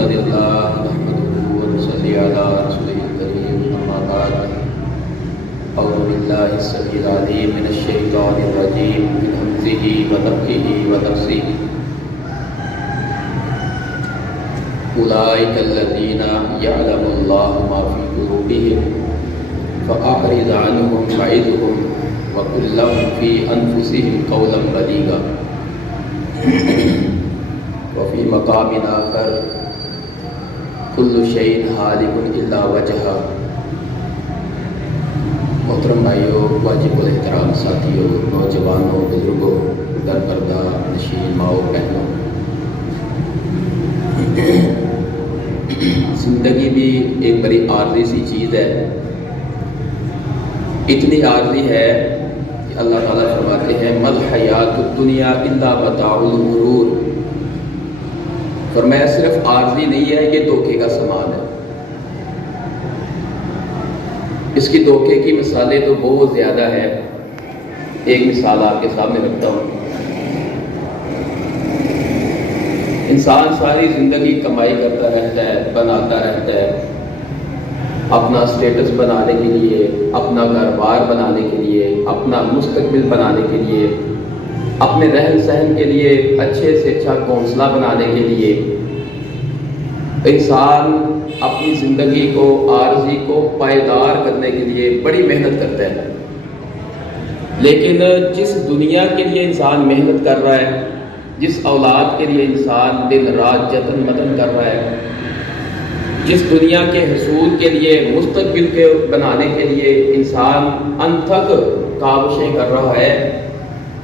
الحمد لله نحمده ونصلي على رسوله الكريم أما بعد أعوذ بالله السميع العليم من الشيطان الرجيم من همزه ونفخه ونفثه أولئك الذين يعلم الله ما في قلوبهم فأعرض عنهم وعظهم وقل لهم في أنفسهم قولا بليغا وفي مقام آخر كل شيء هالك إلا وجهه. محترم بھائیوں، واجب الاحترام ساتھیوں، نوجوانوں، بزرگوں، در پردہ نشین ماؤں بہنوں، زندگی بھی ایک بڑی عارضی سی چیز ہے. اتنی عارضی ہے کہ اللہ تعالیٰ فرماتے ہیں مل حیات الدنیا الا متاع الغرور. فرمایا صرف عارضی نہیں ہے، یہ دھوکے کا سامان ہے. اس کی دھوکے کی مثالیں تو بہت زیادہ ہے. ایک مثال آپ کے سامنے رکھتا ہوں. انسان ساری زندگی کمائی کرتا رہتا ہے، بناتا رہتا ہے، اپنا سٹیٹس بنانے کے لیے، اپنا کاروبار بنانے کے لیے، اپنا مستقبل بنانے کے لیے، اپنے رہن سہن کے لیے، اچھے سے اچھا گھونسلہ بنانے کے لیے انسان اپنی زندگی کو، عارضی کو پائیدار کرنے کے لیے بڑی محنت کرتا ہے. لیکن جس دنیا کے لیے انسان محنت کر رہا ہے، جس اولاد کے لیے انسان دن رات جتن متن کر رہا ہے، جس دنیا کے حصول کے لیے، مستقبل کے بنانے کے لیے انسان انتھک کاوشیں کر رہا ہے،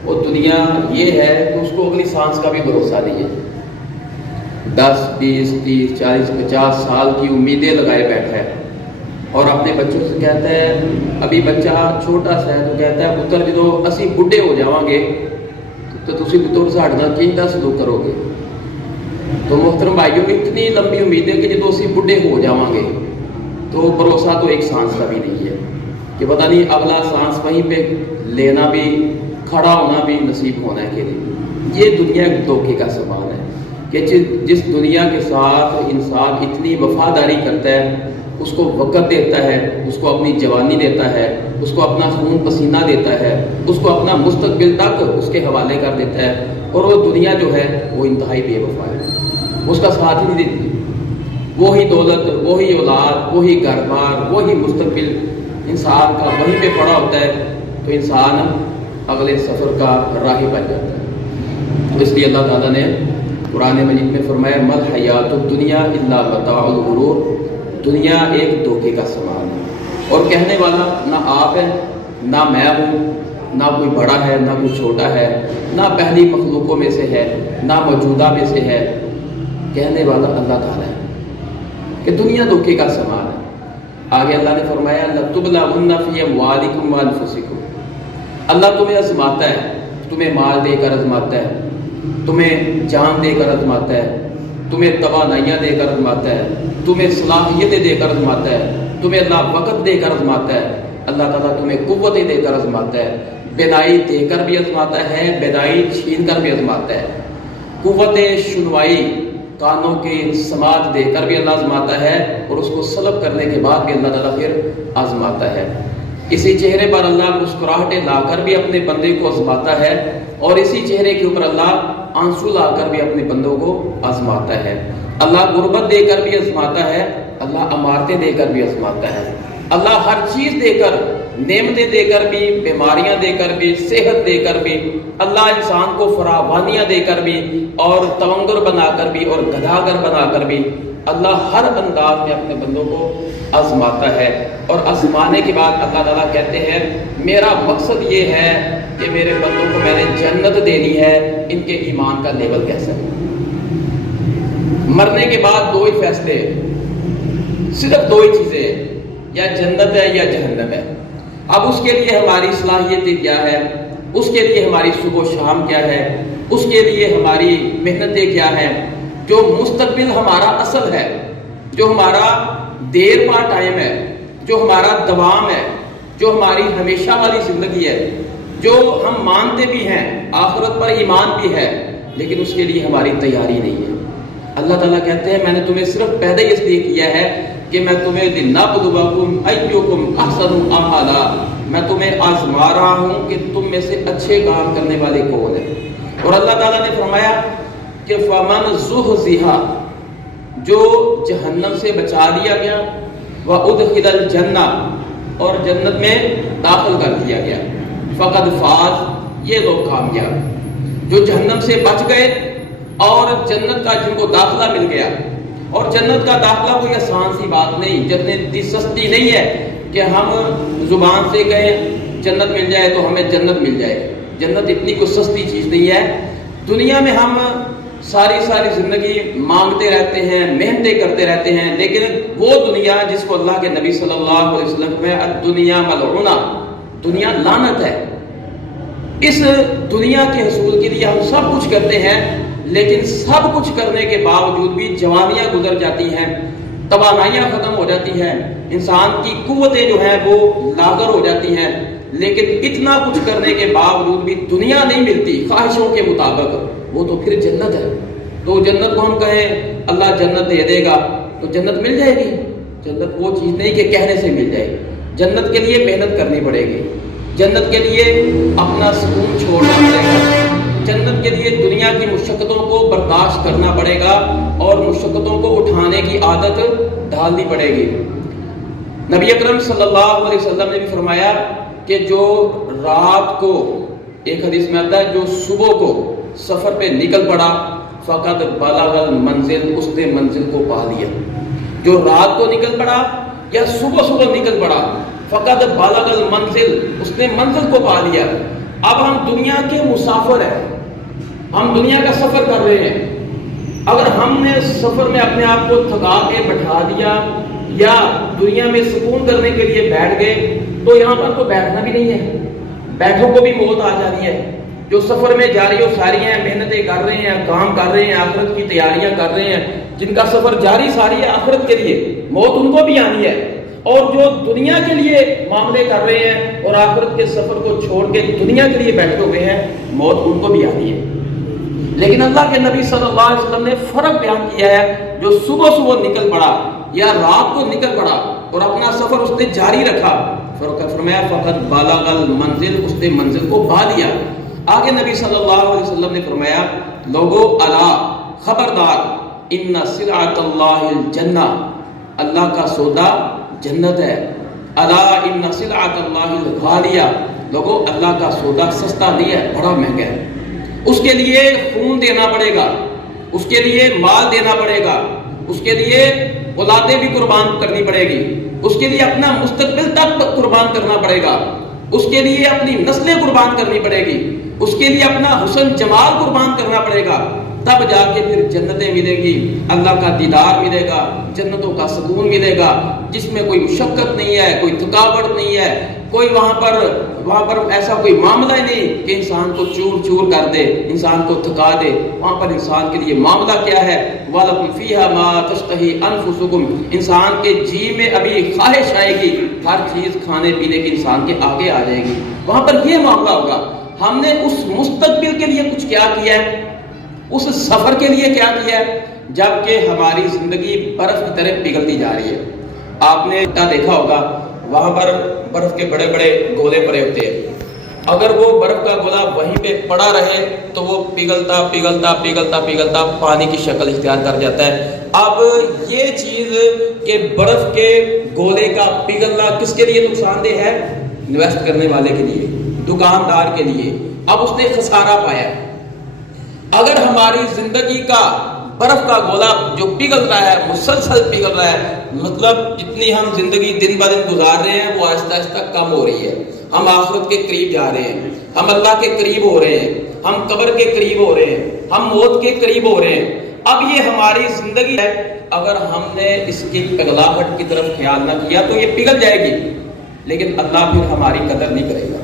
وہ دنیا یہ ہے کہ اس کو اگلی سانس کا بھی بھروسہ نہیں ہے. 10 20 30 40 50 سال کی امیدیں لگائے بیٹھا ہے اور اپنے بچوں سے کہتا ہے، ابھی بچہ چھوٹا سا ہے تو کہتا ہے پتر جدو اسی بڈھے ہو جاواں گے تو تسی پتر ساڈے نال کیندا سلوک کرو گے. تو محترم بھائیوں، اتنی لمبی امید ہے کہ جدو اسی بڈھے ہو جاواں گے تو بھروسہ تو ایک سانس کا بھی نہیں ہے کہ پتہ نہیں اگلا سانس وہیں پہ لینا بھی، کھڑا ہونا بھی نصیب ہونا ہے کہ نہیں. یہ دنیا ایک دھوکے کا سامان ہے کہ جس دنیا کے ساتھ انسان اتنی وفاداری کرتا ہے، اس کو وقت دیتا ہے، اس کو اپنی جوانی دیتا ہے، اس کو اپنا خون پسینہ دیتا ہے، اس کو اپنا مستقبل تک اس کے حوالے کر دیتا ہے، اور وہ دنیا جو ہے وہ انتہائی بے وفا ہے، اس کا ساتھ ہی نہیں دیتی. وہی دولت، وہی اولاد، وہی گھر بار، وہی مستقبل انسان کا وہیں پہ پڑا ہوتا ہے تو انسان اگلے سفر کا راہی بن جاتا ہے. تو اس لیے اللہ تعالیٰ نے قرآن مجید میں فرمایا مل حیات الدنیا الا متاع الغرور. دنیا ایک دھوکے کا سامان ہے، اور کہنے والا نہ آپ ہے، نہ میں ہوں، نہ کوئی بڑا ہے، نہ کوئی چھوٹا ہے، نہ پہلی مخلوقوں میں سے ہے، نہ موجودہ میں سے ہے. کہنے والا اللہ تعالیٰ ہے کہ دنیا دھوکے کا سامان ہے. آگے اللہ نے فرمایا لَتُبْلَوُنَّ فِي أَمْوَالِكُمْ وَأَنفُسِكُمْ. اللہ تمہیں آزماتا ہے، تمہیں مال دے کر آزماتا ہے، تمہیں جان دے کر آزماتا ہے، تمہیں توانائیاں دے کر آزماتا ہے، تمہیں صلاحیتیں دے کر آزماتا ہے، تمہیں اللہ وقت دے کر آزماتا ہے. اللہ تعالیٰ تمہیں قوتیں دے کر آزماتا ہے، بینائی دے کر بھی آزماتا ہے، بینائی چھین کر بھی آزماتا ہے، قوت شنوائی کانوں کی سماعت دے کر بھی اللہ آزماتا ہے، اور اس کو سلب کرنے کے بعد بھی اللہ تعالیٰ پھر آزماتا ہے. اسی چہرے پر اللہ مسکراہٹیں لا کر بھی اپنے بندے کو آزماتا ہے، اور اسی چہرے کے اوپر اللہ آنسو لا کر بھی اپنے بندوں کو آزماتا ہے. اللہ غربت دے کر بھی آزماتا ہے، اللہ امارتیں دے کر بھی آزماتا ہے. اللہ ہر چیز دے کر، نعمتیں دے کر بھی، بیماریاں دے کر بھی، صحت دے کر بھی، اللہ انسان کو فراوانیاں دے کر بھی، اور تونگر بنا کر بھی، اور گداگر بنا کر بھی اللہ ہر انداز میں اپنے بندوں کو آزماتا ہے. اور آزمانے کے بعد اللہ تعالیٰ کہتے ہیں میرا مقصد یہ ہے کہ میرے بندوں کو میں نے جنت دینی ہے. ان کے ایمان کا لیول کیسا ہے؟ مرنے کے بعد دو ہی فیصلے، صرف دو ہی چیزیں، یا جنت ہے یا جہنم ہے. اب اس کے لیے ہماری صلاحیتیں کیا ہے، اس کے لیے ہماری صبح و شام کیا ہے، اس کے لیے ہماری محنتیں کیا ہیں. جو مستقبل ہمارا اصل ہے، جو ہمارا دیر پا ٹائم ہے، جو ہمارا دوام ہے، جو ہماری ہمیشہ والی زندگی ہے، جو ہم مانتے بھی ہیں، آخرت پر ایمان بھی ہے، لیکن اس کے لیے ہماری تیاری نہیں ہے. اللہ تعالیٰ کہتے ہیں میں نے تمہیں صرف پیدا ہی اس لیے کیا ہے کہ میں تمہیں لنبلوکم ایکم احسن عملا، میں تمہیں آزما رہا ہوں کہ تم میں سے اچھے کام کرنے والے کون ہیں۔ اور اللہ تعالیٰ نے فرمایا کہ فمن زحزح، جو جہنم سے بچا لیا گیا، وادخل الجنہ، اور جنت میں داخل کر دیا گیا، فقد فاز، یہ لوگ کامیاب۔ جو جہنم سے بچ گئے اور جنت کا جن کو داخلہ مل گیا، اور جنت کا داخلہ کوئی آسان سی بات نہیں، جنت سستی نہیں ہے کہ ہم زبان سے کہیں جنت مل جائے تو ہمیں جنت مل جائے۔ جنت اتنی کوئی سستی چیز نہیں ہے۔ دنیا میں ہم ساری زندگی مانگتے رہتے ہیں، محنتیں کرتے رہتے ہیں، لیکن وہ دنیا جس کو اللہ کے نبی صلی اللہ علیہ وسلم میں الدنیا ملعونہ، دنیا لعنت ہے، اس دنیا کے حصول کے لیے ہم سب کچھ کرتے ہیں، لیکن سب کچھ کرنے کے باوجود بھی جوانیاں گزر جاتی ہیں، توانائیاں ختم ہو جاتی ہیں، انسان کی قوتیں جو ہیں وہ لاغر ہو جاتی ہیں، لیکن اتنا کچھ کرنے کے باوجود بھی دنیا نہیں ملتی خواہشوں کے مطابق، وہ تو پھر جنت ہے۔ تو جنت کو ہم کہیں اللہ جنت دے دے گا تو جنت مل جائے گی؟ جنت وہ چیز نہیں کہ کہنے سے مل جائے گی، جنت کے لیے محنت کرنی پڑے گی، جنت کے لیے اپنا سکون چھوڑنا پڑے گا، جنت کے لیے دنیا کی مشقتوں کو برداشت کرنا پڑے گا اور مشقتوں کو اٹھانے کی عادت ڈالنی پڑے گی۔ نبی اکرم صلی اللہ علیہ وسلم نے بھی فرمایا کہ جو رات کو، ایک حدیث میں آتا ہے، جو صبح کو سفر پہ نکل پڑا فقط بلغ المنزل، اس نے منزل کو پا لیا۔ جو رات کو نکل پڑا یا صبح نکل پڑا فقط بلغ المنزل، اس نے منزل کو پا لیا۔ اب ہم دنیا کے مسافر ہیں، ہم دنیا کا سفر کر رہے ہیں، اگر ہم نے سفر میں اپنے آپ کو تھکا کے بٹھا دیا یا دنیا میں سکون کرنے کے لیے بیٹھ گئے تو یہاں پر تو بیٹھنا بھی نہیں ہے، بیٹھوں کو بھی موت آ جانی ہے۔ جو سفر میں جاری و ساری ہیں، محنتیں کر رہے ہیں، کام کر رہے ہیں، آخرت کی تیاریاں کر رہے ہیں، جن کا سفر جاری ساری ہے آخرت کے لیے، موت ان کو بھی آنی ہے۔ اور جو دنیا کے لیے معاملے کر رہے ہیں اور آخرت کے سفر کو چھوڑ کے دنیا کے لیے بیٹھے ہوئے ہیں، موت ان کو بھی آنی ہے۔ لیکن اللہ کے نبی صلی اللہ علیہ وسلم نے فرق بیان کیا ہے، جو صبح نکل پڑا یا رات کو نکل پڑا اور اپنا سفر اس نے جاری رکھا، فرمایا فقط بلغ المنزل، اس نے منزل کو پا لیا۔ آگے نبی صلی اللہ علیہ وسلم نے فرمایا لوگو الا، خبردار، ان سلعۃ اللہ الجنہ، اللہ کا سودا جنت ہے۔ الا ان سلعۃ اللہ الغالیہ، لوگو اللہ کا سودا سستا نہیں ہے، بڑا مہنگا ہے۔ اس کے لیے خون دینا پڑے گا، اس کے لیے مال دینا پڑے گا، اس کے لیے اولادیں بھی قربان کرنی پڑے گی، اس کے لیے اپنا مستقبل تک قربان کرنا پڑے گا، اس کے لیے اپنی نسلیں قربان کرنی پڑے گی، اس کے لیے اپنا حسن جمال قربان کرنا پڑے گا، تب جا کے پھر جنتیں ملے گی، اللہ کا دیدار ملے گا، جنتوں کا سکون ملے گا، جس میں کوئی مشقت نہیں ہے، کوئی تھکاوٹ نہیں ہے، کوئی وہاں پر ایسا کوئی معاملہ ہی نہیں کہ انسان کو چور چور کر دے، انسان کو تھکا دے۔ وہاں پر انسان کے لیے معاملہ کیا ہے؟ وَلَكُمْ فِيهَا مَا تَشْتَهِي أَنفُسُكُمْ، انسان کے جی میں ابھی خواہش آئے گی، ہر چیز کھانے پینے کے انسان کے آگے آ جائے گی، وہاں پر یہ معاملہ ہوگا۔ ہم نے اس مستقبل کے لیے کچھ کیا کیا ہے، اس سفر کے لیے کیا کیا ہے، جبکہ ہماری زندگی برف کی طرح پگھلتی جا رہی ہے۔ آپ نے دیکھا ہوگا وہاں پر برف کے بڑے بڑے گولے پڑے ہوتے ہیں، اگر وہ برف کا گولا وہیں پہ پڑا رہے تو وہ پگھلتا پگھلتا پگھلتا پگھلتا پانی کی شکل اختیار کر جاتا ہے۔ اب یہ چیز کہ برف کے گولے کا پگھلنا کس کے لیے نقصان دہ ہے؟ انویسٹ کرنے والے کے لیے، دکاندار کے لیے۔ اب اس نے خسارہ پایا۔ اگر ہماری زندگی کا برف کا گولا جو پگھل رہا ہے، مسلسل پگھل رہا ہے، مطلب جتنی ہم زندگی دن بہ دن گزار رہے ہیں وہ آہستہ آہستہ کم ہو رہی ہے، ہم آخرت کے قریب جا رہے ہیں، ہم اللہ کے قریب ہو رہے ہیں، ہم قبر کے قریب ہو رہے ہیں، ہم موت کے قریب ہو رہے ہیں۔ اب یہ ہماری زندگی ہے، اگر ہم نے اس کی پگھلاہٹ کی طرف خیال نہ کیا تو یہ پگھل جائے گی، لیکن اللہ پھر ہماری قدر نہیں کرے گا،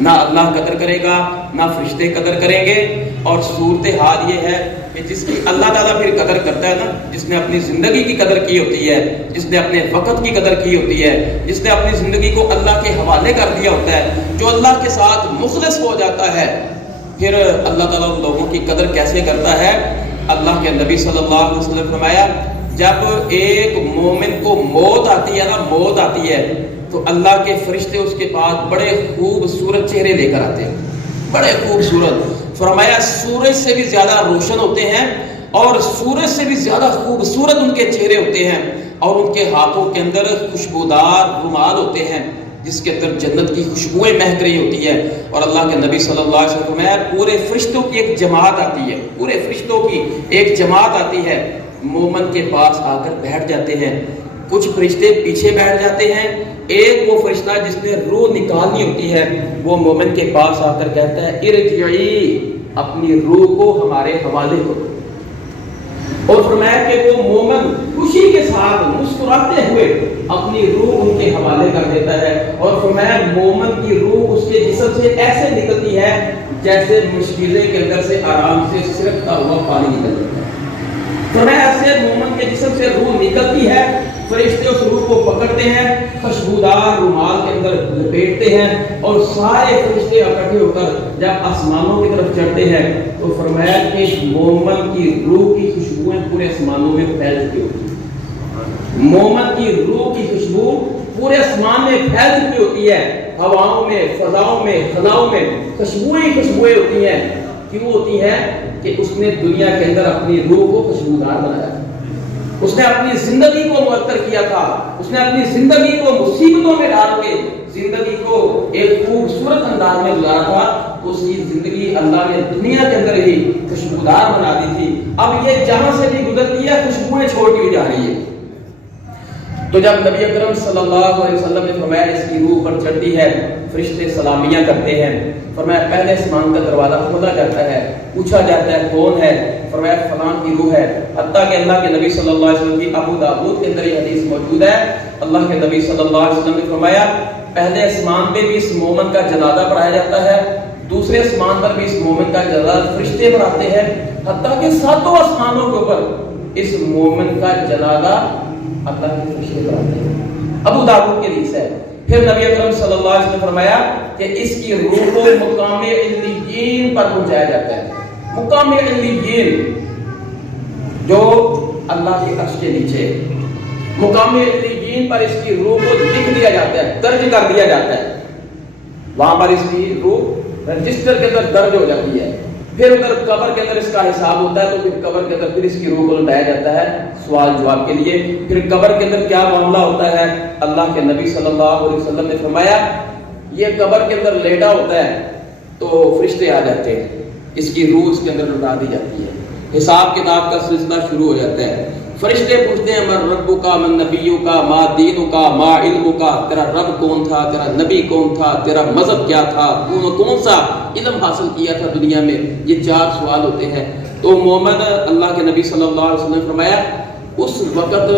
نہ اللہ قدر کرے گا نہ فرشتے قدر کریں گے۔ اور صورتحال یہ ہے کہ جس کی اللہ تعالیٰ پھر قدر کرتا ہے نا، جس نے اپنی زندگی کی قدر کی ہوتی ہے، جس نے اپنے وقت کی قدر کی ہوتی ہے، جس نے اپنی زندگی کو اللہ کے حوالے کر دیا ہوتا ہے، جو اللہ کے ساتھ مخلص ہو جاتا ہے، پھر اللہ تعالیٰ ان لوگوں کی قدر کیسے کرتا ہے؟ اللہ کے نبی صلی اللہ علیہ وسلم نے فرمایا جب ایک مومن کو موت آتی ہے نا، موت آتی ہے تو اللہ کے فرشتے اس کے پاس بڑے خوبصورت چہرے لے کر آتے ہیں، بڑے خوبصورت، فرمایا سورج سے بھی زیادہ روشن ہوتے ہیں اور سورج سے بھی زیادہ خوبصورت ان کے چہرے ہوتے ہیں، اور ان کے ہاتھوں کے اندر خوشبودار رومال ہوتے ہیں جس کے اندر جنت کی خوشبوئیں مہک رہی ہوتی ہے۔ اور اللہ کے نبی صلی اللہ علیہ وسلم میں پورے فرشتوں کی ایک جماعت آتی ہے، پورے فرشتوں کی ایک جماعت آتی ہے، مومن کے پاس آ کر بیٹھ جاتے ہیں، کچھ فرشتے پیچھے بیٹھ جاتے ہیں، ایک وہ فرشتہ جس نے روح نکالنی ہوتی ہے وہ مومن کے پاس آ کر کہتا ہے ارجعی، اپنی روح کو ہمارے حوالے کرو، اور فرمایا کہ وہ مومن خوشی کے ساتھ مسکراتے ہوئے اپنی روح ان کے حوالے کر دیتا ہے، اور فرمایا مومن کی روح اس کے جسم سے ایسے نکلتی ہے جیسے مشکلے کے اندر سے آرام سے سرکتا ہوا پانی نکلتا ہے۔ فرمایا ایسے مومن کے جسم سے روح نکلتی ہے، فرشتے اس روح کو پکڑتے ہیں، خوشبودار رومال کے اندر لپیٹتے ہیں، اور سارے فرشتے اکٹھے ہو کر جب آسمانوں کی طرف چڑھتے ہیں تو فرمایا کہ مومن کی روح کی خوشبوئیں پورے آسمانوں میں پھیل چکی ہوتی ہیں، مومن کی روح کی خوشبو پورے آسمان میں پھیل چکی ہوتی ہے، ہواؤں میں، فضاؤں میں، خلاؤں میں خوشبوئیں ہوتی ہیں۔ کیوں ہوتی ہے؟ کہ اس نے دنیا کے اندر اپنی روح کو خوشبودار بنایا تھا، اس نے اپنی زندگی کو معطر کیا تھا، اس نے اپنی زندگی کو مصیبتوں میں ڈال کے زندگی کو ایک خوبصورت انداز میں گزارا تھا، اس کی زندگی اللہ نے دنیا کے اندر ہی خوشبودار بنا دی تھی۔ اب یہ جہاں سے بھی گزرتی ہے خوشبوئیں چھوڑتی ہوئی جا رہی ہے۔ تو جب نبی اکرم صلی اللہ علیہ وسلم نے فرمایا اس کی روح پر چڑھتی ہے، فرشتے سلامیاں کرتے ہیں، فرمایا پہلے آسمان کا دروازہ کھولا جاتا ہے، پوچھا جاتا ہے کون ہے؟ فرمایا فلاں کی روح ہے۔ حتیٰ کہ اللہ کے نبی صلی اللہ علیہ وسلم کی ابو داؤد کے اندر یہ حدیث موجود ہے، اللہ کے نبی صلی اللہ علیہ وسلم نے فرمایا پہلے آسمان پہ بھی اس مومن کا جنازہ پڑھایا جاتا ہے، دوسرے آسمان پر بھی اس مومن کا جنازہ فرشتے پڑھاتے ہیں، حتیٰ کہ ساتوں آسمانوں کے اوپر اس مومن کا جنازہ اللہ کے فرشتے پڑھاتے ہیں۔ ابو داؤد کی حدیث ہے۔ پھر نبی اکرم صلی اللہ علیہ وسلم نے فرمایا کہ اس کی روح کو مقام علیین پر پہنچایا جاتا ہے۔ مقام علیین جو اللہ کے عرش کے نیچے، مقام علیین پر اس کی روح کو لکھ دیا جاتا ہے، درج کر دیا جاتا ہے، وہاں پر اس کی روح رجسٹر کے اندر درج ہو جاتی ہے۔ پھر ادھر قبر کے اندر اس کا حساب ہوتا ہے، تو پھر قبر کے اندر پھر اس کی روح کو لوٹایا جاتا ہے سوال جواب کے لیے۔ پھر قبر کے اندر کیا معاملہ ہوتا ہے؟ اللہ کے نبی صلی اللہ علیہ وسلم نے فرمایا یہ قبر کے اندر لیٹا ہوتا ہے تو فرشتے آ جاتے ہیں، اس کی روح اس کے اندر لوٹا دی جاتی ہے، حساب کتاب کا سلسلہ شروع ہو جاتا ہے۔ فرشتے پوچھتے ہیں من ربک کا، من نبیک کا، ما دینک کا، ما علمک کا، تیرا رب کون تھا، تیرا نبی کون تھا، تیرا مذہب کیا تھا، تو نے کون سا علم حاصل کیا تھا دنیا میں؟ یہ 4 سوال ہوتے ہیں۔ تو مومن، اللہ کے نبی صلی اللہ علیہ وسلم نے فرمایا اس وقت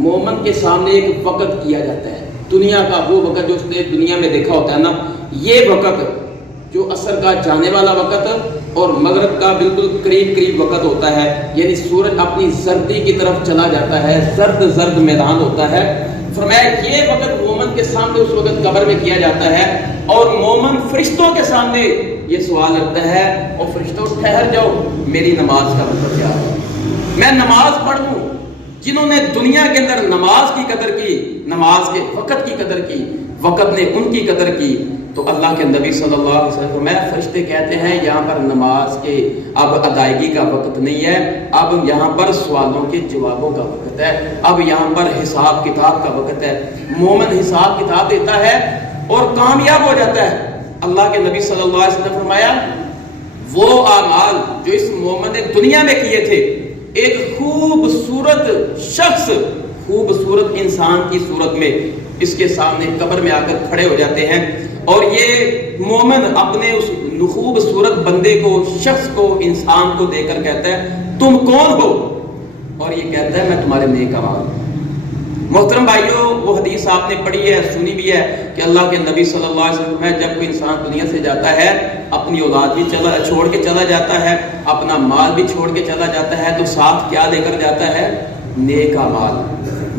مومن کے سامنے ایک وقت کیا جاتا ہے، دنیا کا وہ وقت جو اس نے دنیا میں دیکھا ہوتا ہے نا، یہ وقت جو عصر کا جانے والا وقت اور مغرب کا بالکل قریب وقت ہوتا ہے، یعنی سورج اپنی زردی کی طرف چلا جاتا ہے، زرد میدان ہوتا ہے۔ فرمایا یہ وقت مومن کے سامنے اس وقت قبر میں کیا جاتا ہے، اور مومن فرشتوں کے سامنے یہ سوال رکھتا ہے، اور فرشتوں ٹھہر جاؤ، میری نماز کا مطلب کیا ہے؟ میں نماز پڑھوں۔ جنہوں نے دنیا کے اندر نماز کی قدر کی، نماز کے وقت کی قدر کی، وقت نے ان کی قدر کی، تو اللہ کے نبی صلی اللہ علیہ وسلم فرمایا فرشتے کہتے ہیں یہاں پر نماز کے اب ادائیگی کا وقت نہیں ہے، اب یہاں پر سوالوں کے جوابوں کا وقت ہے، اب یہاں پر حساب کتاب کا وقت ہے۔ مومن حساب کتاب دیتا ہے اور کامیاب ہو جاتا ہے۔ اللہ کے نبی صلی اللہ علیہ وسلم فرمایا وہ اعمال جو اس مومن نے دنیا میں کیے تھے، ایک خوبصورت شخص، خوبصورت انسان کی صورت میں اس کے سامنے قبر میں آ کر کھڑے ہو جاتے ہیں، اور یہ مومن اپنے اس خوبصورت بندے کو، شخص کو، انسان کو دے کر کہتا ہے تم کون ہو؟ اور یہ کہتا ہے میں تمہارے نیک اعمال ہوں۔ محترم بھائیوں، وہ حدیث آپ نے پڑھی ہے، سنی بھی ہے کہ اللہ کے نبی صلی اللہ علیہ وسلم ہے جب کوئی انسان دنیا سے جاتا ہے، اپنی اولاد بھی چھوڑ کے چلا جاتا ہے، اپنا مال بھی چھوڑ کے چلا جاتا ہے، تو ساتھ کیا لے کر جاتا ہے؟ نیک اعمال،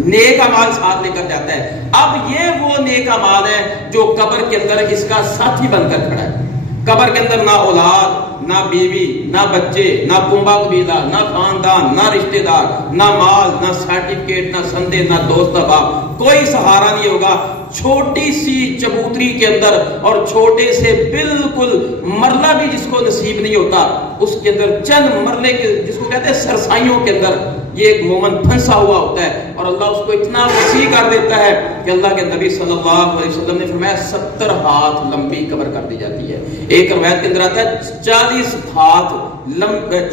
نیک اعمال ساتھ لے کر جاتا ہے۔ اب یہ وہ نیک اعمال ہے جو قبر کے اندر اس کا ساتھی بن کر کھڑا ہے۔ قبر کے اندر نہ اولاد، نہ بیوی، نہ بچے، نہ کنبا قبیلہ، نہ خاندان، نہ رشتہ دار، نہ مال، نہ سرٹیفکیٹ، نہ سندے، نہ دوست احباب، کوئی سہارا نہیں ہوگا۔ چھوٹی سی چبوتری کے اندر اور چھوٹے سے بالکل مرلہ بھی جس کو نصیب نہیں ہوتا، اس کے اندر چند مرلے کے جس کو کہتے ہیں سرسائیوں کے اندر یہ ایک مومن پھنسا ہوا ہوتا ہے، اور اللہ اس کو اتنا وسیع کر دیتا ہے کہ اللہ کے نبی صلی اللہ علیہ وسلم نے فرمایا 70 ہاتھ لمبی قبر کر دی جاتی ہے۔ ایک روایت کے اندر آتا ہے 40 ہاتھ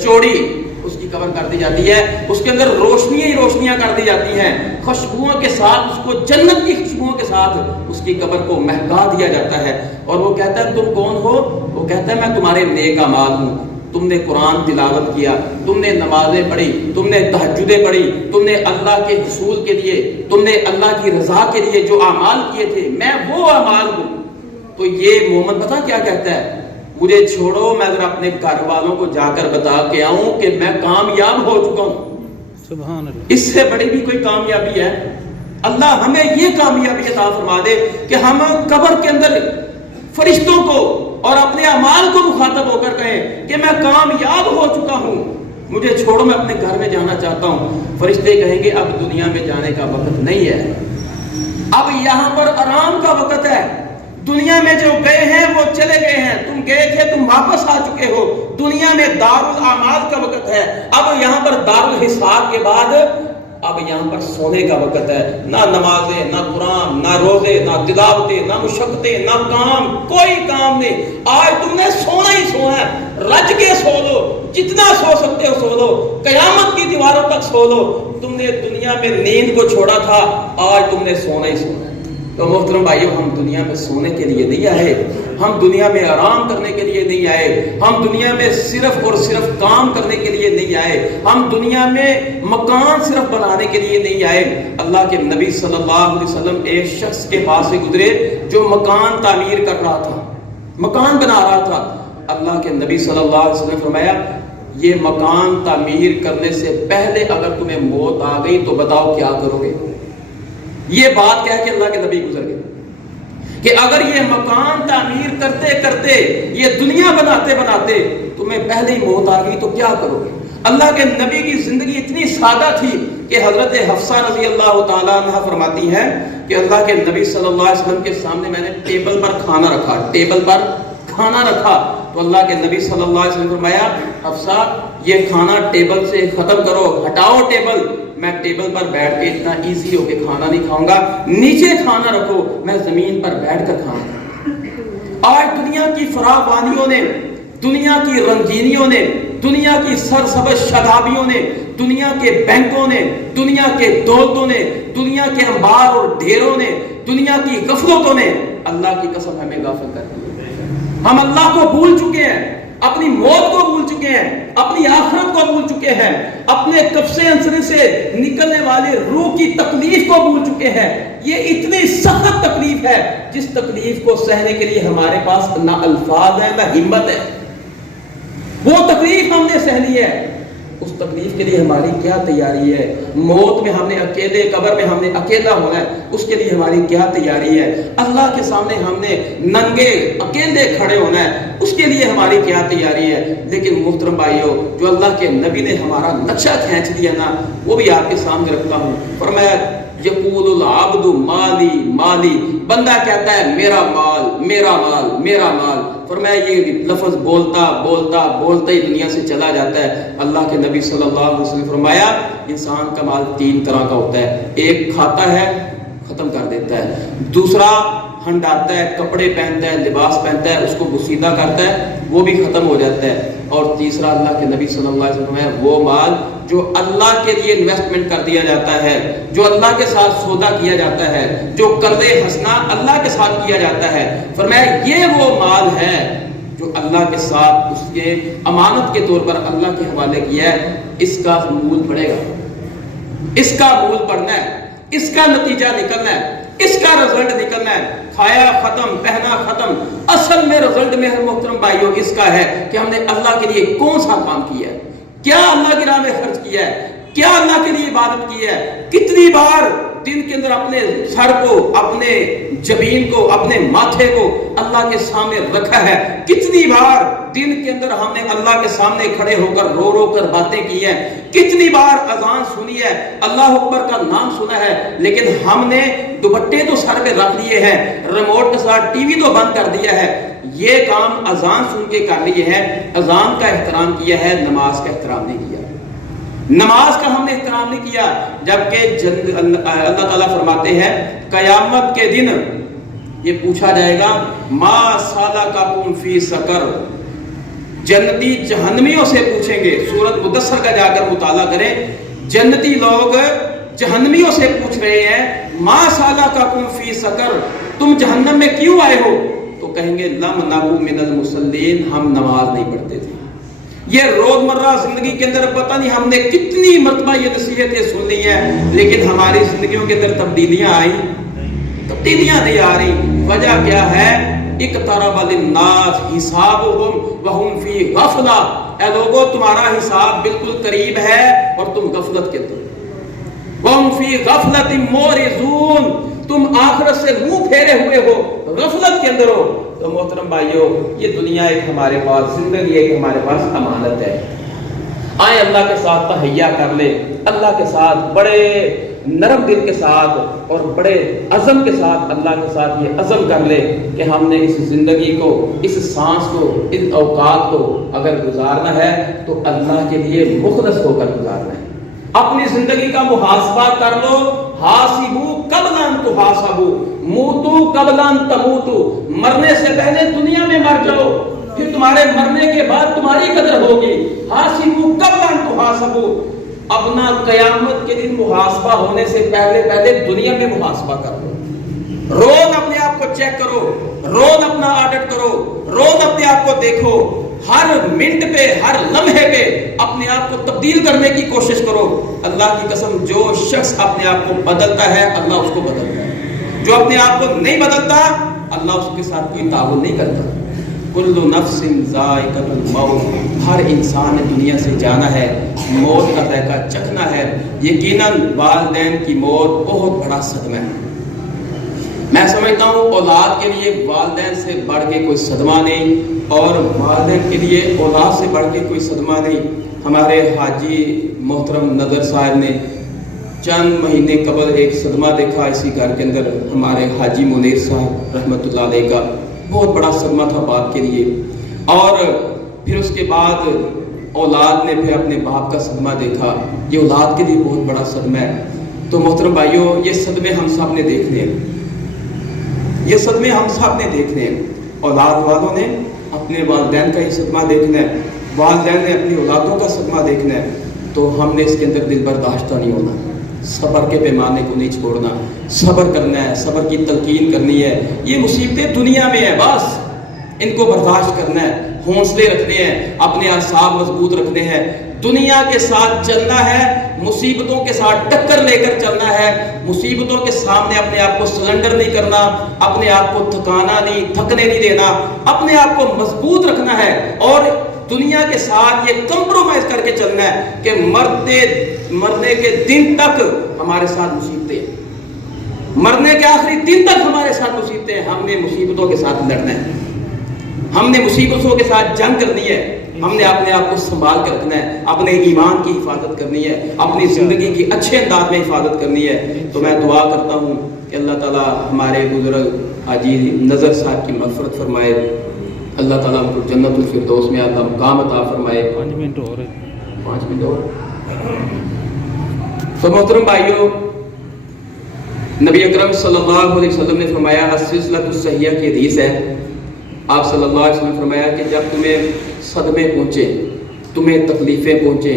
چوڑی اس کی قبر کر دی جاتی ہے، اس کے اندر روشنیاں ہی روشنیاں کر دی جاتی ہیں، خوشبوؤں کے ساتھ اس کو جنت کی خوشبوؤں کے ساتھ اس کی قبر کو مہکا دیا جاتا ہے، اور وہ کہتا ہے تم کون ہو؟ وہ کہتا ہے میں تمہارے نیک اعمال ہوں، تم نے قرآن تلاوت کیا، تم نے نمازیں پڑھی، تم نے تہجدیں پڑھی، تم نے اللہ کے حصول کے لیے، تم نے اللہ کی رضا کے لیے جو اعمال کیے تھے، میں وہ اعمال ہوں۔ تو یہ مومن پتہ کیا کہتا ہے؟ مجھے چھوڑو، میں اگر اپنے گھر والوں کو جا کر بتا کے آؤں کہ میں کامیاب ہو چکا ہوں، سبحان اللہ، اس سے بڑی بھی کوئی کامیابی ہے؟ اللہ ہمیں یہ کامیابی عطا فرما دے کہ ہم قبر کے اندر فرشتوں کو اور اپنے اعمال کو مخاطب ہو کر کہیں کہ میں کامیاب ہو چکا ہوں، مجھے چھوڑو، میں اپنے گھر میں جانا چاہتا ہوں۔ فرشتے کہیں گے اب دنیا میں جانے کا وقت نہیں ہے، اب یہاں پر آرام کا وقت ہے، دنیا میں جو گئے ہیں وہ چلے گئے ہیں، تم گئے تھے تم واپس آ چکے ہو، دنیا میں دار الاعمال کا وقت ہے، اب یہاں پر دار الحساب کے بعد اب یہاں پر سونے کا وقت ہے، نہ نمازیں، نہ قرآن، نہ روزے، نہ تلاوتیں، نہ مشقتیں، نہ کام، کوئی کام نہیں، آج تم نے سونا ہی سونا ہے، رج کے سو لو، جتنا سو سکتے ہو سو لو، قیامت کی دیواروں تک سو لو، تم نے دنیا میں نیند کو چھوڑا تھا، آج تم نے سونا ہی سونا ہے۔ تو محترم بھائیو، ہم دنیا میں سونے کے لیے نہیں آئے، ہم دنیا میں آرام کرنے کے لیے نہیں آئے، ہم دنیا میں صرف اور صرف کام کرنے کے لیے نہیں آئے، ہم دنیا میں مکان صرف بنانے کے لیے نہیں آئے۔ اللہ کے نبی صلی اللہ علیہ وسلم ایک شخص کے پاس سے گزرے جو مکان تعمیر کر رہا تھا، مکان بنا رہا تھا۔ اللہ کے نبی صلی اللہ علیہ وسلم نے فرمایا یہ مکان تعمیر کرنے سے پہلے اگر تمہیں موت آ گئی تو بتاؤ کیا کرو گے؟ یہ بات کہہ کے اللہ کے نبی گزر گئے کہ اگر یہ مکان تعمیر کرتے کرتے، یہ دنیا بناتے بناتے تمہیں پہلے ہی موت آ گئی تو کیا کرو گے؟ اللہ کے نبی کی زندگی اتنی سادہ تھی کہ حضرت حفصہ رضی اللہ تعالیٰ عنہ فرماتی ہیں کہ اللہ کے نبی صلی اللہ علیہ وسلم کے سامنے میں نے ٹیبل پر کھانا رکھا، ٹیبل پر کھانا رکھا تو اللہ کے نبی صلی اللہ علیہ وسلم نے فرمایا حفصہ یہ کھانا ٹیبل سے ختم کرو، ہٹاؤ ٹیبل، میں ٹیبل پر بیٹھ کے اتنا ایزی ہو کے کھانا نہیں کھاؤں گا، نیچے کھانا رکھو، میں زمین پر بیٹھ کر کھانا کھاؤں۔ آج دنیا کی فراوانیوں نے، دنیا کی رنگینیوں نے، دنیا کی سرسبز شادابیوں نے، دنیا کے بینکوں نے، دنیا کے دولتوں نے، دنیا کے انبار اور ڈھیروں نے، دنیا کی غفلتوں نے اللہ کی قسم ہمیں غافل کر دیا۔ ہم اللہ کو بھول چکے ہیں، اپنی موت کو بھول چکے ہیں، اپنی آخرت کو بھول چکے ہیں، اپنے قبضے انصری سے نکلنے والے روح کی تکلیف کو بھول چکے ہیں۔ یہ اتنی سخت تکلیف ہے جس تکلیف کو سہنے کے لیے ہمارے پاس نہ الفاظ ہے نہ ہمت ہے۔ وہ تکلیف ہم نے سہنی ہے، اس تکلیف کے لیے ہماری کیا تیاری ہے؟ موت میں ہم نے اکیلے، قبر میں ہم نے اکیلا ہونا ہے، اس کے لیے ہماری کیا تیاری ہے؟ اللہ کے سامنے ہم نے ننگے اکیلے کھڑے ہونا ہے، اس کے لیے ہماری کیا تیاری ہے؟ لیکن محترم بھائیو، جو اللہ کے نبی نے ہمارا نقشہ کھینچ دیا نا، وہ بھی آپ کے سامنے رکھتا ہوں۔ فرمایا یقول العبد مالی مالی، بندہ کہتا ہے میرا مال میرا مال میرا مال۔ فرمایا یہ لفظ بولتا بولتا بولتا ہی دنیا سے چلا جاتا ہے۔ اللہ کے نبی صلی اللہ علیہ وسلم نے فرمایا انسان کا مال 3 طرح کا ہوتا ہے، ایک کھاتا ہے ختم کر دیتا ہے، دوسرا ہنڈاتا ہے، کپڑے پہنتا ہے، لباس پہنتا ہے، اس کو بسیدہ کرتا ہے، وہ بھی ختم ہو جاتا ہے، اور تیسرا اللہ کے نبی صلی اللہ علیہ وسلم ہے وہ مال جو اللہ کے لیے انویسٹمنٹ کر دیا جاتا ہے، جو اللہ کے ساتھ سودا کیا جاتا ہے، جو قرض حسنہ اللہ کے ساتھ کیا جاتا ہے۔ فرمایا یہ وہ مال ہے جو اللہ کے ساتھ اس کے امانت کے طور پر اللہ کے حوالے کیا ہے، اس کا مول پڑے گا، اس کا مول پڑنا ہے، اس کا نتیجہ نکلنا ہے، اس کا رزلٹ نکلنا ہے۔ کھایا ختم، پہنا ختم، اصل میں رزلٹ میں محترم بھائیوں اس کا ہے کہ ہم نے اللہ کے لیے کون سا کام کیا ہے، کیا اللہ کی راہ میں خرچ کیا ہے، کیا اللہ کے لیے عبادت کی ہے؟ کتنی بار دن کے اندر اپنے سر کو، اپنے جبین کو، اپنے ماتھے کو اللہ کے سامنے رکھا ہے؟ کتنی بار دن کے اندر ہم نے اللہ کے سامنے کھڑے ہو کر رو رو کر باتیں کی ہیں؟ کتنی بار اذان سنی ہے، اللہ اکبر کا نام سنا ہے، لیکن ہم نے دوپٹے تو سر پہ رکھ لیے ہیں، ریموٹ کے ساتھ ٹی وی تو بند کر دیا ہے۔ یہ کام اذان سن کے کر لیے ہے، اذان کا احترام کیا ہے، نماز کا احترام نہیں کیا۔ نماز کا ہم نے احترام نہیں کیا، جبکہ اللہ تعالیٰ فرماتے ہیں قیامت کے دن یہ پوچھا جائے گا ما سالککم فی سقر، جنتی جہنمیوں سے پوچھیں گے۔ سورۃ مدثر کا جا کر مطالعہ کریں، جنتی لوگ جہنمیوں سے پوچھ رہے ہیں ما سالککم فی سقر، تم جہنم میں کیوں آئے ہو؟ تو کہیں گے لم نکو من المصلین، ہم نماز نہیں پڑھتے تھے۔ یہ روزمرہ زندگی کے اندر پتہ نہیں ہم نے کتنی مرتبہ یہ نصیحتیں سن لی ہیں، لیکن ہماری زندگیوں کے اندر تبدیلیاں نہیں آ رہی۔ وجہ کیا ہے؟ اقترب للناس حسابهم وهم فی غفلہ۔ اے لوگو، تمہارا حساب بالکل قریب ہے اور تم غفلت کے اندر، وهم فی غفلۃ معرضون، تم آخرت سے منہ پھیرے ہوئے ہو، غفلت کے اندر ہو۔ تو محترم بھائیو، یہ دنیا ایک ہمارے پاس، زندگی ایک ہمارے پاس امانت ہے۔ آئیں اللہ کے ساتھ تہیا کر لیں، اللہ کے ساتھ بڑے نرم دل کے ساتھ اور بڑے عزم کے ساتھ اللہ کے ساتھ یہ عزم کر لیں کہ ہم نے اس زندگی کو، اس سانس کو، ان اوقات کو اگر گزارنا ہے تو اللہ کے لیے مخلص ہو کر گزارنا ہے۔ اپنی زندگی کا محاسبہ کر لو، حاسبو قبل ان تحاسبو، موتو قبل ان تموتو، مرنے سے پہلے دنیا میں مر جاؤ، پھر تمہارے مرنے کے بعد تمہاری قدر ہوگی۔ حاسبو قبل ان تحاسبو، اپنا قیامت کے دن محاسبہ ہونے سے پہلے دنیا میں محاسبہ کر لو۔ روز اپنے آپ کو چیک کرو، روز اپنا آڈٹ کرو، روز اپنے آپ کو دیکھو، ہر منٹ پہ، ہر لمحے پہ اپنے آپ کو تبدیل کرنے کی کوشش کرو۔ اللہ کی قسم، جو شخص اپنے آپ کو بدلتا ہے اللہ اس کو بدلتا ہے، جو اپنے آپ کو نہیں بدلتا اللہ اس کے ساتھ کوئی تعاون نہیں کرتا۔ کل نفس ذائقۃ الموت، ہر انسان نے دنیا سے جانا ہے، موت کا ذائقہ چکھنا ہے۔ یقیناً والدین کی موت بہت بڑا صدمہ ہے۔ میں سمجھتا ہوں اولاد کے لیے والدین سے بڑھ کے کوئی صدمہ نہیں، اور والدین کے لیے اولاد سے بڑھ کے کوئی صدمہ نہیں۔ ہمارے حاجی محترم نظر صاحب نے چند مہینے قبل ایک صدمہ دیکھا اسی گھر کے اندر، ہمارے حاجی منیر صاحب رحمۃ اللہ علیہ کا بہت بڑا صدمہ تھا باپ کے لیے، اور پھر اس کے بعد اولاد نے پھر اپنے باپ کا صدمہ دیکھا، یہ اولاد کے لیے بہت بڑا صدمہ ہے۔ تو محترم بھائیوں، یہ صدمے ہم سب نے دیکھنے ہیں، یہ صدمے ہم سب نے دیکھنے ہیں۔ اولاد والوں نے اپنے والدین کا یہ صدمہ دیکھنا ہے، والدین نے اپنی اولادوں کا صدمہ دیکھنا ہے، تو ہم نے اس کے اندر دل برداشتہ نہیں ہونا، صبر کے پیمانے کو نہیں چھوڑنا، صبر کرنا ہے، صبر کی تلقین کرنی ہے۔ یہ مصیبتیں دنیا میں ہیں، بس ان کو برداشت کرنا ہے، حوصلے رکھنے ہیں، اپنے اعصاب مضبوط رکھنے ہیں، دنیا کے ساتھ چلنا ہے، مصیبتوں کے ساتھ ٹکر لے کر چلنا ہے، مصیبتوں کے سامنے اپنے آپ کو سلنڈر نہیں کرنا، اپنے آپ کو تھکانا نہیں، تھکنے نہیں دینا، اپنے آپ کو مضبوط رکھنا ہے، اور دنیا کے ساتھ یہ کمپرومائز کر کے چلنا ہے کہ مرنے کے دن تک ہمارے ساتھ مصیبتیں ہیں، مرنے کے آخری دن تک ہمارے ساتھ مصیبتیں ہیں۔ ہم نے مصیبتوں کے ساتھ لڑنا ہے، ہم نے مصیبتوں کے ساتھ جنگ کرنی ہے، ہم نے اپنے آپ کو سنبھال کر رکھنا ہے، اپنے ایمان کی حفاظت کرنی ہے، اپنی زندگی کی اچھے انداز میں حفاظت کرنی ہے۔ تو میں دعا کرتا ہوں کہ اللہ تعالیٰ ہمارے بزرگ حاجی نظر صاحب کی مغفرت فرمائے، اللہ تعالیٰ ہم کو جنت الفردوس میں اللہ مقام عطا فرمائے۔ 5 منٹ اور تو محترم بھائیوں، نبی اکرم صلی اللہ علیہ وسلم نے فرمایا، السلسلۃ الصحیحہ کی حدیث ہے، آپ صلی اللہ علیہ وسلم نے فرمایا کہ جب تمہیں صدمے پہنچے، تمہیں تکلیفیں پہنچے،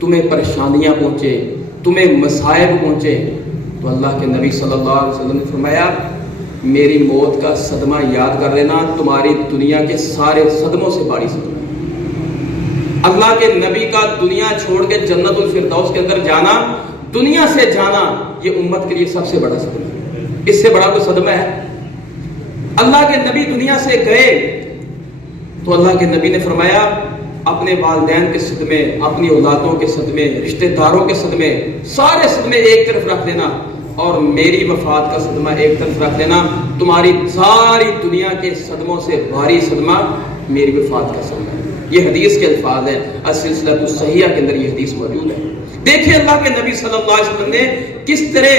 تمہیں پریشانیاں پہنچے، تمہیں مصائب پہنچے، تو اللہ کے نبی صلی اللہ علیہ وسلم نے فرمایا میری موت کا صدمہ یاد کر لینا، تمہاری دنیا کے سارے صدموں سے بڑی صدمہ۔ اللہ کے نبی کا دنیا چھوڑ کے جنت الفردوس کے اندر جانا، دنیا سے جانا، یہ امت کے لیے سب سے بڑا صدمہ ہے، اس سے بڑا کوئی صدمہ ہے؟ اللہ کے نبی دنیا سے گئے تو اللہ کے نبی نے فرمایا اپنے والدین کے صدمے، اپنی اولادوں کے صدمے، رشتہ داروں کے صدمے، سارے صدمے ایک طرف رکھ دینا اور میری وفات کا صدمہ ایک طرف رکھ دینا. تمہاری ساری دنیا کے صدموں سے بھاری صدمہ میری وفات کا صدمہ ہے. یہ حدیث کے الفاظ ہیں، السلسلۃ الصحیحہ کے اندر یہ حدیث موجود ہے. دیکھیں اللہ کے نبی صلی اللہ علیہ وسلم نے کس طرح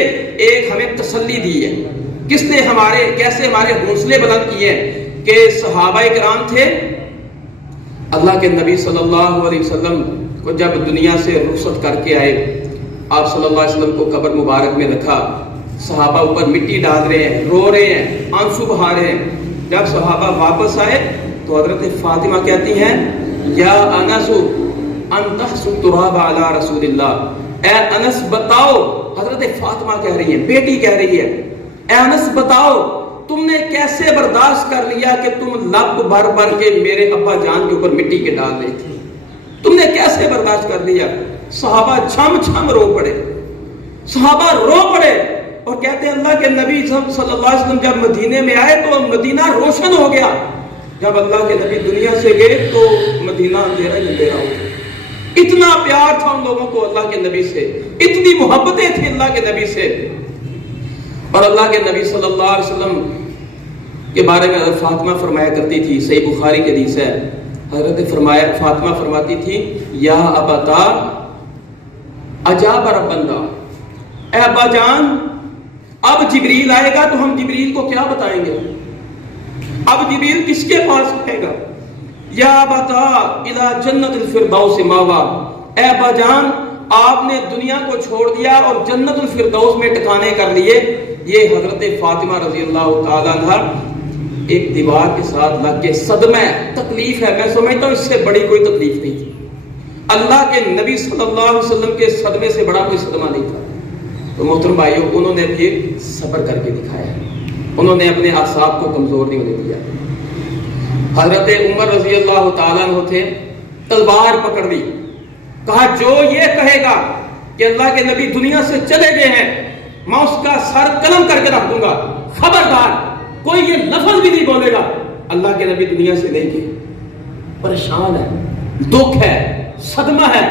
ایک ہمیں تسلی دی ہے، کس نے کیسے ہمارے حوصلے بلند کیے ہیں کہ صحابہ کرام تھے. اللہ کے نبی صلی اللہ علیہ وسلم کو جب دنیا سے رخصت کر کے آئے، آپ صلی اللہ علیہ وسلم کو قبر مبارک میں رکھا. صحابہ اوپر مٹی ڈال رہے ہیں، رو رہے ہیں، آنسو بہا رہے ہیں. جب صحابہ واپس آئے تو حضرت فاطمہ کہتی ہیں یا انس ان تحس التراب علی رسول اللہ. اے انس بتاؤ، حضرت فاطمہ کہہ رہی ہے، بیٹی کہہ رہی ہے، اے انس بتاؤ تم نے کیسے برداشت کر لیا کہ تم لب بھر بھر کے میرے ابا جان کے اوپر مٹی کے ڈال رہی تھی، تم نے کیسے برداشت کر لیا. صحابہ چھم چھم رو پڑے، صحابہ رو پڑے اور کہتے ہیں اللہ کے نبی صلی اللہ علیہ وسلم جب مدینے میں آئے تو مدینہ روشن ہو گیا. جب اللہ کے نبی دنیا سے گئے تو مدینہ اندھیرا ہی اندھیرا ہو گیا. اتنا پیار تھا ان لوگوں کو اللہ کے نبی سے، اتنی محبتیں تھیں اللہ کے نبی سے. اور اللہ کے نبی صلی اللہ علیہ وسلم کے بارے میں حضرت فاطمہ فرمایا کرتی تھی، صحیح بخاری کی حدیث ہے، حضرت فاطمہ فرماتی تھی یا ابتا عجاب ربنا، اے ابا جان اب جبریل آئے گا تو ہم جبریل کو کیا بتائیں گے، اب جبریل کس کے پاس آئے گا. یا ابتا الی جنت الفردوس ماوا، اے ابا جان آپ نے دنیا کو چھوڑ دیا اور جنت الفردوس میں ٹھکانے کر لیے. یہ حضرت فاطمہ رضی اللہ تعالیٰ عنہ ایک دیوار کے ساتھ لگ کے صدمہ ہے، تکلیف ہے. میں سمجھتا ہوں اس سے بڑی کوئی تکلیف نہیں تھی. اللہ کے نبی صلی اللہ علیہ وسلم کے صدمے سے بڑا کوئی صدمہ نہیں تھا. تو محترم بھائیوں، انہوں نے پھر صبر کر کے دکھایا، انہوں نے اپنے اعصاب کو کمزور نہیں ہونے دیا. حضرت عمر رضی اللہ تعالیٰ عنہ تھے، تلوار پکڑ لی، کہا جو یہ کہے گا کہ اللہ کے نبی دنیا سے چلے گئے ہیں میں اس کا سر قلم کر کے رکھ دوں گا، خبردار کوئی یہ لفظ بھی نہیں بولے گا اللہ کے نبی دنیا سے نہیں گئے. پریشان ہے، دکھ ہے، صدمہ ہے،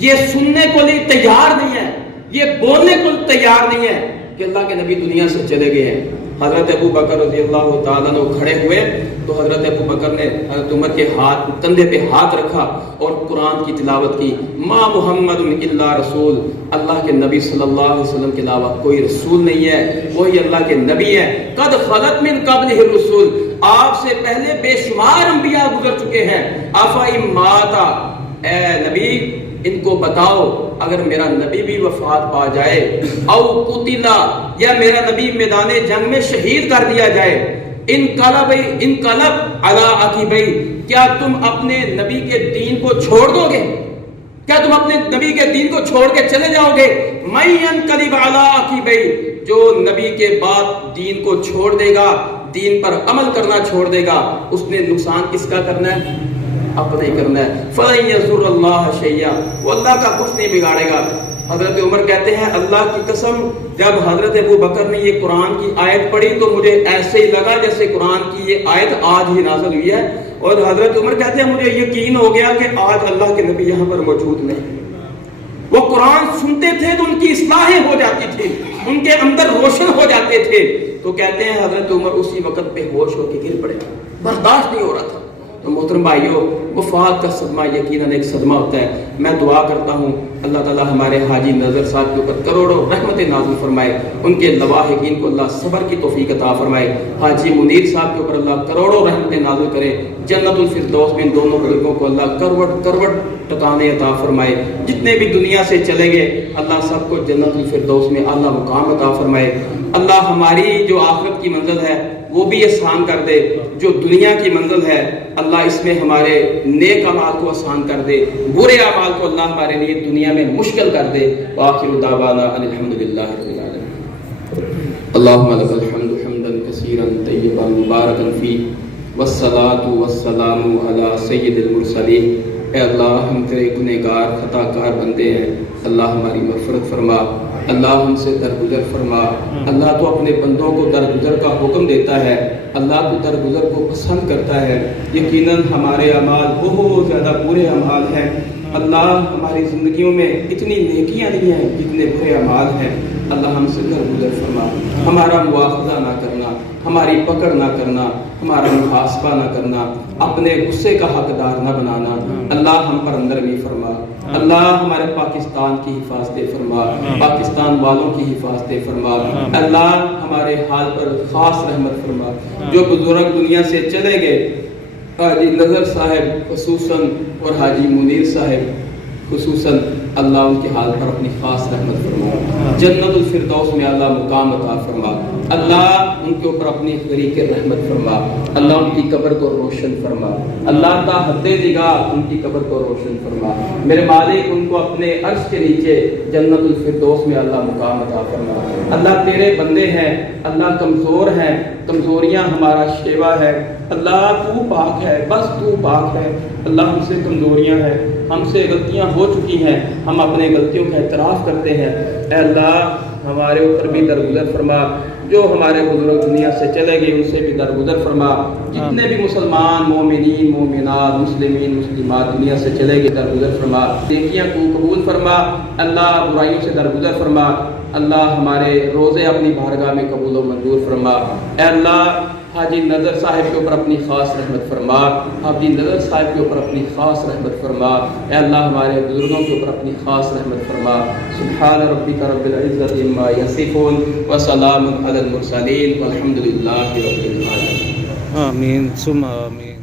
یہ سننے کو لیے تیار نہیں ہے، یہ بولنے کو تیار نہیں ہے کہ اللہ کے نبی دنیا سے چلے گئے ہیں. حضرت ابو بکر رضی اللہ تعالیٰ عنہ کھڑے ہوئے تو حضرت ابو بکر نے حضرت عمر کے کندھے پہ ہاتھ رکھا اور قرآن کی تلاوت کی. ما محمد الا رسول، اللہ کے نبی صلی اللہ علیہ وسلم کے علاوہ کوئی رسول نہیں ہے، وہی اللہ کے نبی ہے. قد خلت من قبلہ الرسول، آپ سے پہلے بے شمار انبیاء گزر چکے ہیں. افئن مات، اے نبی ان کو بتاؤ اگر میرا نبی بھی وفات پا جائے، او قتلا، یا میرا نبی میدان جنگ میں شہید کر دیا جائے، انقلب علی عقبیہ، کیا تم اپنے نبی کے دین کو چھوڑ دو گے؟ کیا تم اپنے نبی کے دین کو چھوڑ کے چلے جاؤ گے؟ من ینقلب علی عقبیہ، جو نبی کے بعد دین کو چھوڑ دے گا، دین پر عمل کرنا چھوڑ دے گا، اس نے نقصان کس کا کرنا ہے؟ اپنا ہی کرنا ہے. فَلَن يَضُرَّ اللَّهَ شَيْئًا، وہ اللہ کا کچھ نہیں بگاڑے گا. حضرت عمر کہتے ہیں اللہ کی قسم جب حضرت ابو بکر نے یہ قرآن کی آیت پڑھی تو مجھے ایسے ہی لگا جیسے قرآن کی یہ آیت آج ہی نازل ہوئی ہے. اور حضرت عمر کہتے ہیں مجھے یقین ہو گیا کہ آج اللہ کے نبی یہاں پر موجود نہیں. وہ قرآن سنتے تھے تو ان کی اصلاحیں ہو جاتی تھی، ان کے اندر روشن ہو جاتے تھے. تو کہتے ہیں حضرت عمر اسی وقت بے ہوش ہو کے گر پڑے، برداشت نہیں ہو رہا تھا. تو محترم بھائیوں، وفات کا صدمہ یقیناً ایک صدمہ ہوتا ہے. میں دعا کرتا ہوں اللہ تعالیٰ ہمارے حاجی نظر صاحب کے اوپر کروڑوں رحمت نازل فرمائے، ان کے لواحقین کو اللہ صبر کی توفیق عطا فرمائے. حاجی منیر صاحب کے اوپر اللہ کروڑوں رحمت نازل کرے. جنت الفردوس میں ان دونوں بزرگوں کو اللہ کروڑ کروڑ ٹکانے عطا فرمائے. جتنے بھی دنیا سے چلے گئے اللہ سب کو جنت الفردوس میں اعلیٰ مقام عطا فرمائے. اللہ ہماری جو آخرت کی منزل ہے وہ بھی آسان کر دے، جو دنیا کی منزل ہے اللہ اس میں ہمارے نیک اعمال کو آسان کر دے، برے اعمال کو اللہ ہمارے لیے دنیا میں مشکل کر دے. وآخر دعوانا ان الحمدللہ رب العالمین. اللہم لک الحمد حمدا کثیرا طیبا مبارکا فیہ والصلاة والسلام علی سید المرسلین. اے اللہ ہم تیرے گنہگار خطا کار بندے ہیں، اللہ ہماری مغفرت فرما. اللہ ہم سے درگزر فرما۔ اللہ تو اپنے بندوں کو درگزر کا حکم دیتا ہے، اللہ تو درگزر کو پسند کرتا ہے۔ یقیناً ہمارے اعمال بہت زیادہ برے اعمال ہیں، اللہ ہماری زندگیوں میں اتنی نیکیاں نہیں ہیں جتنے برے اعمال ہیں۔ اللہ ہم سے درگزر فرما، ہمارا مواخذہ نہ کرنا، ہماری پکڑ نہ کرنا، ہمارا محاسبہ نہ کرنا، اپنے غصے کا حقدار نہ بنانا۔ اللہ ہم پر نرمی فرما، اللہ ہمارے پاکستان کی حفاظت فرما، پاکستان والوں کی حفاظت فرما۔ اللہ ہمارے حال پر خاص رحمت فرما۔ جو بزرگ دنیا سے چلے گئے، حاجی نظر صاحب خصوصاً اور حاجی منیر صاحب خصوصاً، اللہ ان کے حال پر اپنی خاص رحمت فرما، جنت الفردوس میں اللہ مقام عطا فرما۔ اللہ ان کے اوپر اپنی غریق رحمت فرما، اللہ ان کی قبر کو روشن فرما، اللہ تا حد نگاہ ان کی قبر کو روشن فرما۔ میرے مالک ان کو اپنے عرش کے نیچے جنت الفردوس میں اللہ مقام عطا فرما۔ اللہ تیرے بندے ہیں، اللہ کمزور ہیں، کمزوریاں ہمارا شیوا ہے، اللہ تو پاک ہے، بس تو پاک ہے۔ اللہ ہم سے کمزوریاں ہیں، ہم سے غلطیاں ہو چکی ہیں، ہم اپنے غلطیوں کا اعتراف کرتے ہیں۔ اے اللہ ہمارے اوپر بھی درگزر فرما، جو ہمارے بزرگ دنیا سے چلے گئے ان سے بھی درگزر فرما۔ جتنے بھی مسلمان مومنین مومنات مسلمین مسلمات دنیا سے چلے گئے درگزر فرما، نیکیاں کو قبول فرما، اللہ برائیوں سے درگزر فرما۔ اللہ ہمارے روزے اپنی بارگاہ میں قبول و منظور فرما۔ اے اللہ حاجی نظر صاحب کے اوپر اپنی خاص رحمت فرما، حاجی نظر صاحب کے اوپر اپنی خاص رحمت فرما۔ اے اللہ ہمارے بزرگوں کے اوپر اپنی خاص رحمت فرما۔ سبحان ربک رب العزت عما یصفون وسلام علی المرسلین والحمد للہ رب العالمین۔ آمین ثم آمین۔